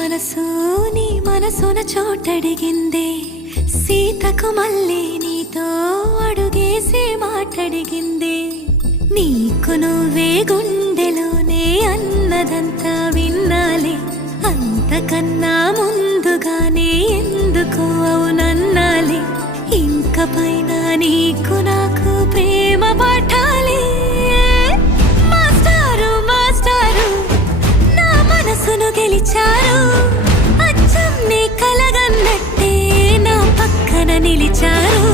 మనసు నీ మనసున చోటడిగిందే సీతకు మళ్ళీ నీతో అడుగేసి మాటడిగిందే నీకు నువ్వే గుండెలోనే అన్నదంతా విన్నాలే అంతకన్నా ముందుగానే ఎందుకు అవునన్నాలే ఇంక పైన నీకు నాకు ప్రేమ పాఠాలే మాస్టారు మాస్టారు నా మనసును గెలిచారు అచ్చం నీ కలగన్నట్టే నా పక్కన నిలిచారు